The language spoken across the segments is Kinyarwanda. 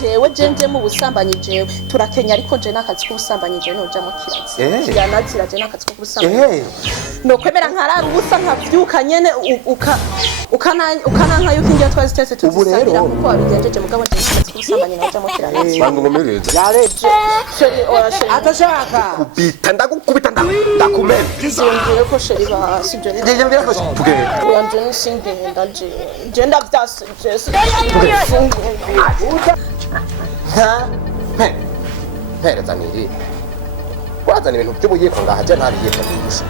jewe jenje mu busambanyi jewe turakenya ariko je nakazi k'ubusambanyi je noja mu kiratsi yanazira je nakazi k'ubusambanyi no kwemera nkarara ubusa nkavyuka nyene ukana yuko ingiye twazi twese tuzisabira kuko wabigenjeje mugabo je nakazi k'ubusambanyi noja mu kiratsi bantu ngomereza yareje sheri ora sheri atashaka kubita ndagukubita ndakumena ngiye ko sheri ba sije ngiye mbira ko tugenda yanje nisingenda je ndavyase je Pereza niri wazana ibintu by'ubuyiko ngahaje ntariye kugisha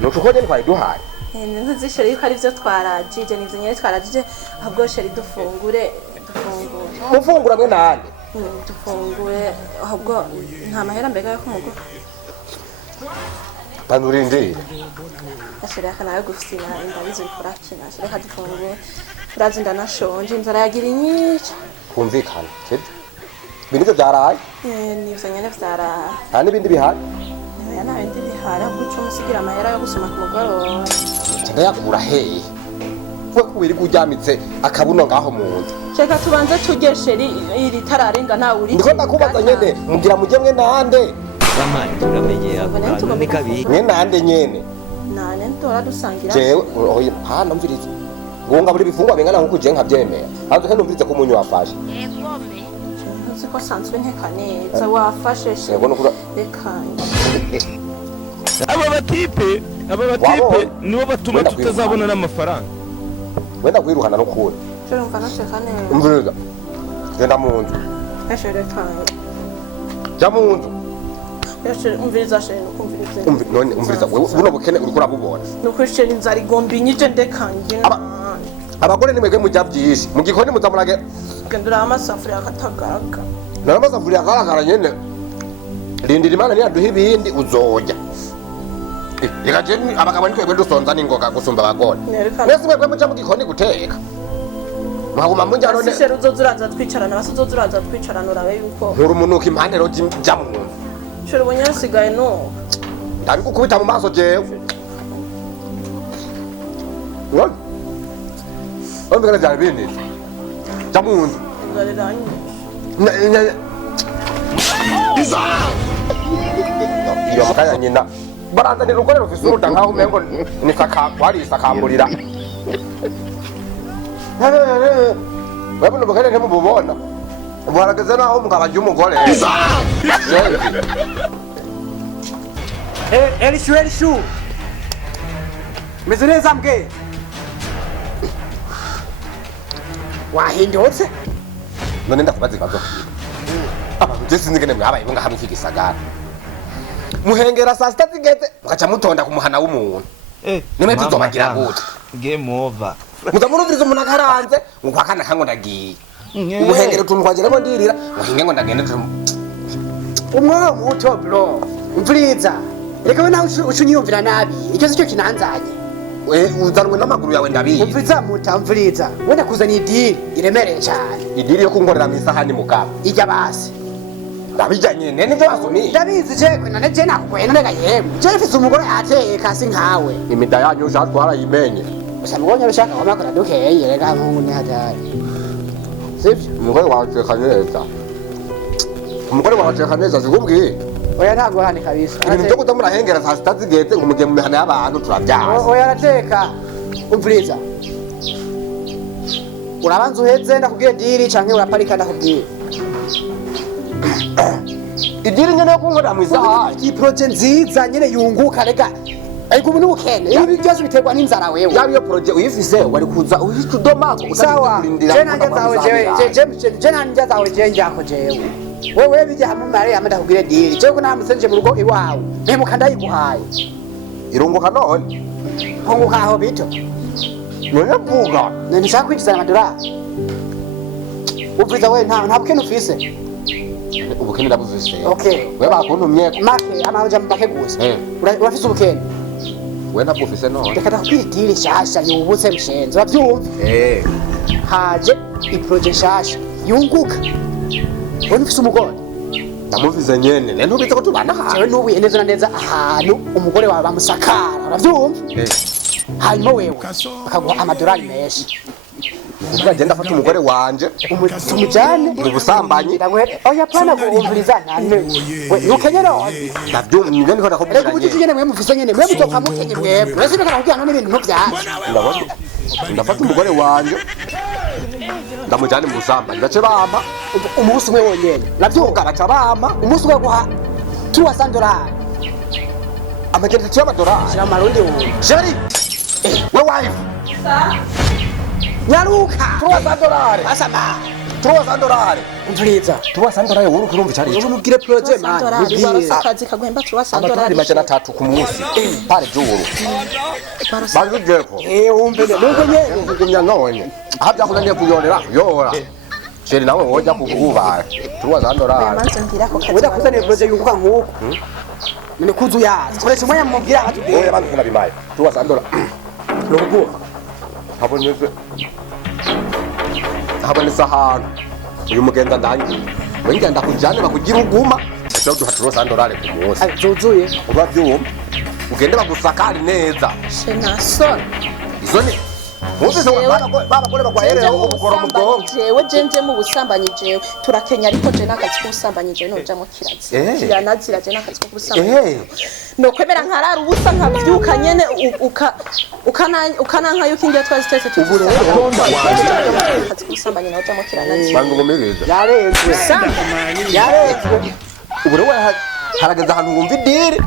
nuko nyene twari duhaye ntuzishore yuko ari byo twarajije nivyo nyene twarajije ahubwo sheri dufungure mufungura mwe nande dufungure ahubwo nta mahera mbega yo kumugura panurinde ashira kana yo gufina indabizo ikorakina ashira kadufungure turazinda nashonje inzara yagira inyinshi kumvikana cede ibintu byaraye nivyo nyene vyaraye nta n'ibindi bihari nta bindi bihari guca umusigira amahera yo gusoma ku mugoroba cyane yakura heye we kubiri kujyamitse akabuno ngaho mu nda Cheka tubanze turye sheri iri tararenga nta uri ndiko ndakubaza nyene mugira mujye mwe nande Samani turamenye ako ni kabi mwe nande nyene nane ntora dusangira jewe oya namviriza ngonga buri bifungwa bingana nkuko je nkabyemera hanze kandi numviriza ko munyu wafashe ko sanzwe nteka neza wafashe she reka aba batipe nibo batuma tutazabona n'amafaranga wenda kwiruhana no kure je numva nasheka neza umviriza genda mu nzu ashore twaye ja mu nzu umviriza she nukumviriza none umviriza buno bukene uri kurabubona nuko she inzara igomba inyije ndekanje abagore nimwege mujya byinshi mu gikoni muzamurage gendura amasafuriya akatagaraga na amasafuriya akarakara nyene rindira imana niyaduha ibindi uzoja reka je abagabo nikwegwe dusonza n'ingoga gusumba abagore nese mwegwe muca mu gikoni guteka mwaguma munja none sise uzozuraza twicarana basuzozuraza twicarana urabe yuko nkuru umunuka impande ro jya mu nzu shore ubunyasigaye no ndabikukubita mu maso jewe Ombe kana bini. Jamundu. Iyo kaya nyina. Baranda ni rukorero fisuruta nkaho umengo ni kwari sakamburira. Webuno bakane nemu bubona. Baragaza naho mugabanje umugore. Elishu. Mezuneza mge. Wahindutse none ndakubaza ikibazo je sinigene mwabaye bunga hamwe kigisagara muhengera saa sita zigeze mugaca mutonda kumuhana w'umuntu nimwe tuzobagira gute game over muzamuruviriza umuntu akaranze ngo akana kango ndagiye ubuhengero tumwageremo ndirira muhinge ngo ndagende umwe muto bro umviriza reka we nawe ucunyumvira nabi icyo cyo kinanzanye uzanwe n'amaguru yawe ndabiye umviriza mutamviriza wenda kuzana idiri iremereye cyane idiri yo kunkorera mu isahani mugabo ijya basi ndabijanye nene byo basumi ndabizi je kwe nane je nakukwena ndega yemwe je mfise umugore ateye kasi nkawe imida yanyu ushaka yimenye usamubonye bashaka kwamakora dukeye rega nkungu ni hatari sivyo umugore wawe neza umugore wawe neza zikubwiye oya ntago hane kabisa ibintu byo kutamurahengera saa sita zigeze ngo mugiye mu mihana y'abantu turabyaza oya arateka umviriza urabanza uheze ndakubwiye diri canke uraparika ndakubwiye idiri nyene yo kunkorera mu isahani iyi projet nziza nyene yunguka rega ariko ubu n'ubukene ibi byose biterwa n'inzara wewe yaba iyo projet uyifise wari kuza uhita udomako sawa je nanjye zawe je nanjye zawe je njako jewe wewe bijya hamwe mare amada kubwire diri je ko namusenje mu rugo iwawe mpemuka ndayiguhaye irunguka none hunguka aho bito none vuga none nshaka kwinjiza amadolari uvuza we nta bukene ufise ubukene ndabuvise okay we bakuntumye make amahoja mbake gusa urafise ubukene we ntabwo ufise none reka ndakubwire diri shasha yubutse bishenze uravyumva haje iprojet shasha yunguka wone ufise umugore ndamuvize nyene nene ubize ko tubana ha jewe nubuye neza na neza ahantu umugore wawe bamusakara uravyumva hanyuma wewe bakaguha amadolari menshi ukuvuga genda afata umugore wanje umujane ubusambanyi oya pana kuumviriza nane nukenyera nabyo nibyo niko nakubwira reka ubuti nyene mwe mufise nyene mwe mutoka mukenye mwe mwese ndakana kujyana n'ibintu ntuvyaje ndafata umugore wanje ndamujyane mu busambanyi bace bampa umunsi umwe wonyene navyuka baca bampa umunsi umwe guha $200 amagenda $100 shira marundi wowe sheri we wife nyaruka $300 asama $300 umviriza $300 uri kurumva cyari ubu mubwire projet man akazi kaguhemba amadolari $300 ku munsi pare juru bazi jepo umve nuko nyene ngumya none habya kunaniye kuyonera yora sheri nawe woja kukuba $300 manze ngira ko kazi wenda kuzana projet yuko nkuko none kuzu yazi koresha umwanya mubwira atubwire oya bantu kunabimaye $300 nuko habonetse ahantu uyu mugenda ndangiye wengenda kujyane bakugira uguma cyo duha $300 ku munsi zuzuye uba byumva ugende bagusakari neza shenason izo ni muzi babagore bagwaherera ubugoro mu bwonko jewe jenje mu busambanyi jewe turakenya ariko je nakazi k'ubusambanyi jewe noja mu kirazi kiranazira je nakazi k'ubusambanyi no kwemera nkarara ubusa nkabyuka nyene ukananka yuko ingiye twazitetse ubu rero nakazi k'ubusambanyi noja mu kiranazi bangu ngomereza yarenzwe ubu rero harageze ahantu wumva idire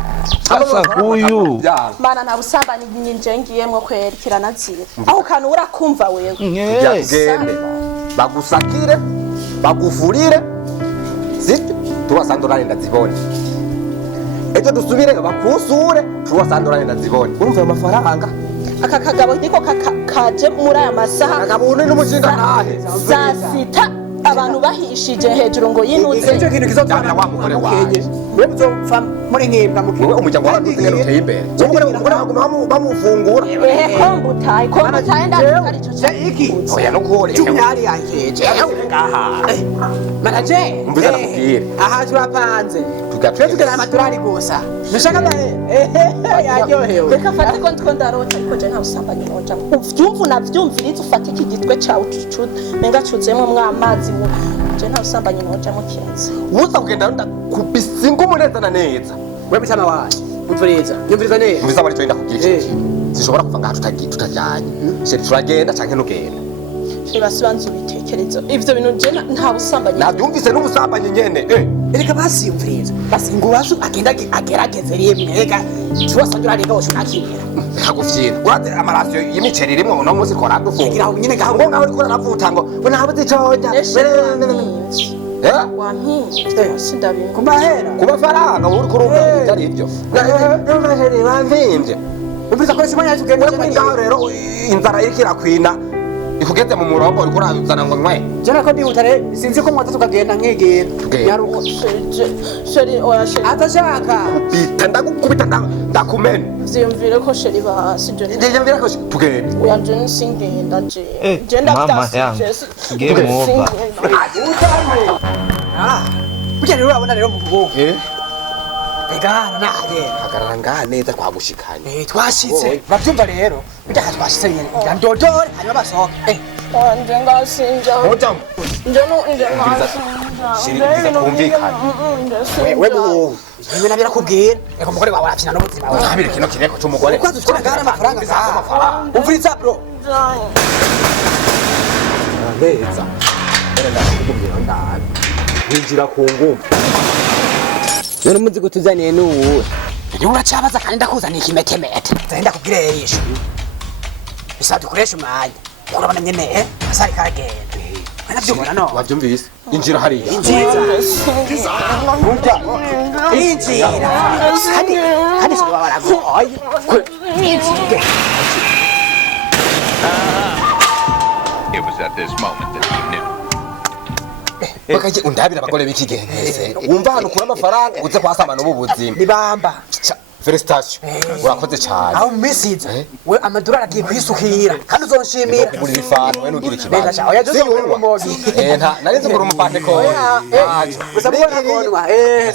sasa huyu mana na busambanyi nyinje ngiyemwo kwera kiranazira aho kantu urakumva wewe gende bagusakire bagufurire sibyo $300 ndazibone ejo dusubire bakusure $300 ndazibone urumva ayo mafaranga aka kagabo niko kaje muri aya masaha akabone n'umushinga nahe saa sita abantu bahishije hejuru ngo yinuze icyo kintu kizotwara wa mugore waje mwe muzopfa muri nkibwa wowe umuryango wawe utengera uteye imbere umugore bamufungura kombutaye ndakari cyo iki oya no kore cyumyari yankeje ngaha manaje umbiza nakubwire aha turapanze tugatwe tugana amadolari gusa nishaka bahe yaryohewe reka fate ko ntiko ndarota ariko je nta busambanyi noja uvyumva unavyumviriza ufate iki gitwe cawe ucucuda menga cuzemwe mwamazi je nta busambanyi noja mu kiranzi uza kugenda ndakubisinga umuneza na neza we bitama waje umviriza nyumviriza neza umbiza bari twenda kugira iki zishobora kuva ngaha tutajyanye sheri turagenda canke nugenda basibanze ubitekerezo ivyo bintu je nta busambanyi nabyumvise n'ubusambanyi nyene ereka basi umviriza basi ngo basu agenda agerageze rimwe ega $300 rega wosho nakirira kagufyira uraze amarasiyo y'imiceri rimwe no munsi kora dufunga gira nyine gaho ngo ngaho uriko uravuta ngo nabuze icoja wampinze sindabingo kumahera ku mafaranga uri kurumva bitari ibyo n'amajeri bamvimvye umviriza ko simanya tugende muri ngaho rero inzara iriko irakwina ikugeze mu murongo uriko urazana ngo nkwe jana ko ndihutare sinzi ko mwata tukagenda nkigenda nyaruko sheri oya sheri atashaka bita ndagukubita ndakumena vyumvire ko sheri basi je ndiyumvira ko tugende oya je nsingenda je mama yangu game over burya rero urabona rero mu bwonko ega naje hagarara ngaha neza twagushikanye twashitse bavyumva rero burya twashitse nyene ndodore hanyuma basohoke nje ngasinja hoja nje ngasinja shiri biza kumvikana we mu niwe nabira kubwira eko mugore wawe arafina n'ubuzima wawe ntabire kino kireko cy'umugore kwa dufite ngara amafaranga umviriza bro neza era ndakubwira ndabi winjira ku ngumva none muzigo tuzaniye n'uwo iyo uracabaza kandi ndakuzaniye ikimetemete nzenda kubwira yerisho bisa dukoresha umwanya urabona nyene asari karagenda wanavyumva no wavyumvise injira hariya injira kandi siba baragoye It was at this moment that he knew. bakaje undabira abagore b'ikigengese wumva hano kuri amafaranga uze kwasama n'ubuzima nibamba felicitation urakoze cyane aho misiza we amadolari agiye kwisukira kandi uzonshimira kugurira ifanu we nugira ikibanza oya jose umumogi nta narinze ngura umupande ko gusa mbona konwa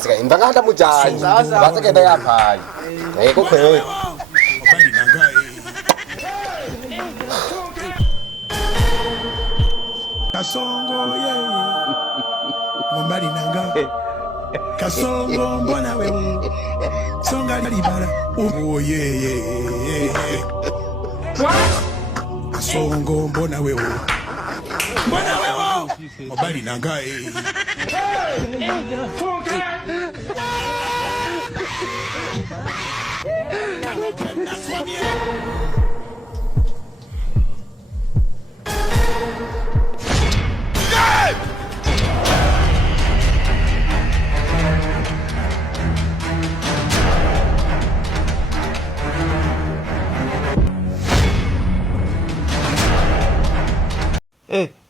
siga imbaga ndamujanye bazagenda yampaye yego kwewe kasongo ye mumbali nanga kasongo mbona we songa libala oh ye kasongo mbona we mumbali nanga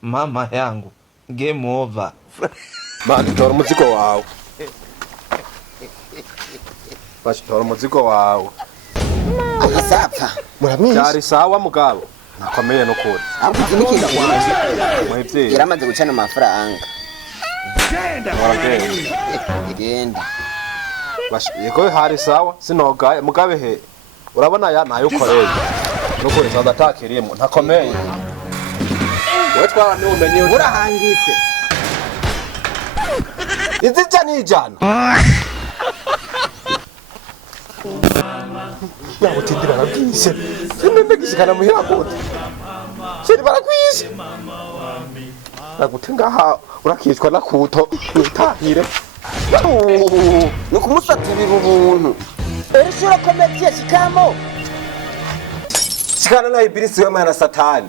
Mama yangu, game over. Mani, tora muziko wawe. Bashi, tora muziko wawe. Isapfa. Muramizi. Cyari sawa mugabo. Nakomeye no kuri. Avuze n'ikintu kwaje. Mwebye. Yaramaze gucana amafaranga. Genda. Bashi, yego hari sawa, sinoga mugabe he. Urabona ya nayo koreye. Nuko izaza atakiriyemo, ntakomeye. Wewe twara ni umenye urahangitse. Izija ni ijana. Yawe tindi barabwise. Sinende gishikana muhira gute. Siri barakwise. Nagutenga ha urakishwa nakuto utahire. Nukumusaturira ubuntu. Erishura komediye shikamo. Shikana na ibilisi wema na satani.